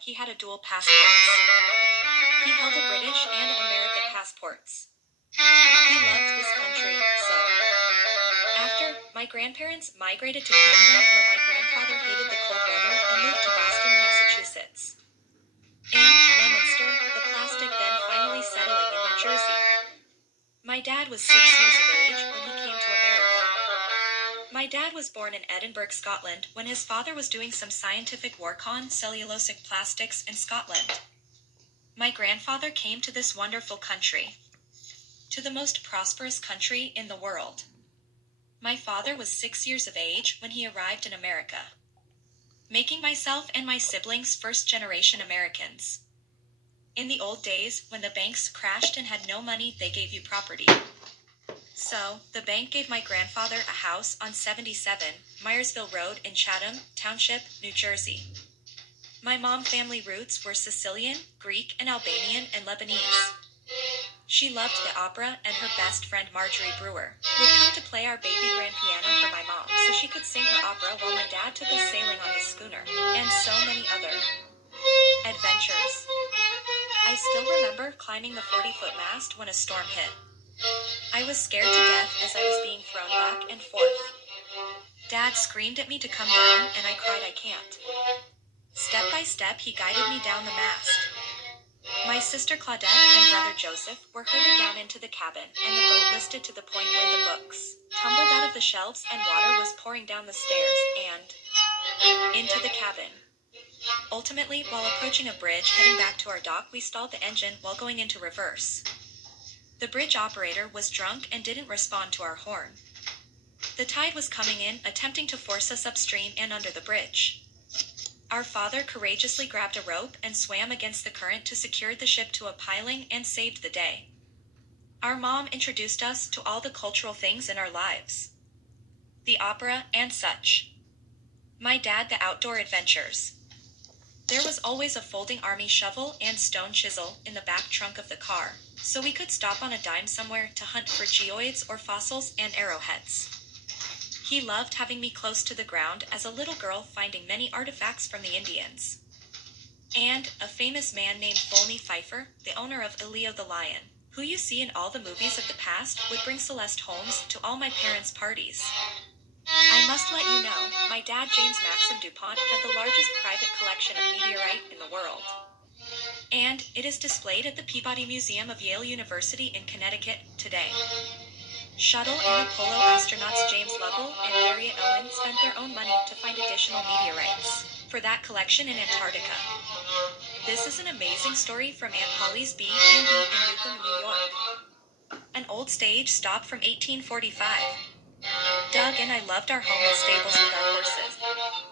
he had a dual passports. He held a British and American passports. He loved this country, so. After, my grandparents migrated to Canada where my grandfather hated the cold weather and moved to Boston, Massachusetts. In Leominster, the plastic then finally settling in New Jersey. My dad was 6 years of age when he came to America. My dad was born in Edinburgh, Scotland, when his father was doing some scientific work on cellulosic plastics in Scotland. My grandfather came to this wonderful country, to the most prosperous country in the world. My father was 6 years of age when he arrived in America, making myself and my siblings first-generation Americans. In the old days, when the banks crashed and had no money, they gave you property. So, the bank gave my grandfather a house on 77 Myersville Road in Chatham Township, New Jersey. My mom's family roots were Sicilian, Greek, and Albanian and Lebanese. She loved the opera, and her best friend Marguerite would come to play our baby grand piano for my mom so she could sing her opera while my dad took us sailing on his schooner, and so many other adventures. I still remember climbing the 40-foot mast when a storm hit. I was scared to death as I was being thrown back and forth. Dad screamed at me to come down, and I cried I can't. Step by step he guided me down the mast. My sister Claudette and brother Joseph were herded down into the cabin, and the boat listed to the point where the books tumbled out of the shelves and water was pouring down the stairs and into the cabin. Ultimately, while approaching a bridge heading back to our dock, we stalled the engine while going into reverse. The bridge operator was drunk and didn't respond to our horn. The tide was coming in, attempting to force us upstream and under the bridge. Our father courageously grabbed a rope and swam against the current to secure the ship to a piling and saved the day. Our mom introduced us to all the cultural things in our lives, the opera and such. My dad, the outdoor adventures. There was always a folding army shovel and stone chisel in the back trunk of the car, so we could stop on a dime somewhere to hunt for geoids or fossils and arrowheads. He loved having me close to the ground as a little girl, finding many artifacts from the Indians. And a famous man named Folney Pfeiffer, the owner of Elio the Lion, who you see in all the movies of the past, would bring Celeste Holmes to all my parents' parties. I must let you know, my dad James Maxim DuPont had the largest private collection of meteorite in the world. And it is displayed at the Peabody Museum of Yale University in Connecticut today. Shuttle and Apollo astronauts James Lovell and Harriet Owen spent their own money to find additional meteorites for that collection in Antarctica. This is an amazing story from Aunt Polly's B&B in Newcomb, New York. An old stage stop from 1845. Doug and I loved our home with stables with our horses.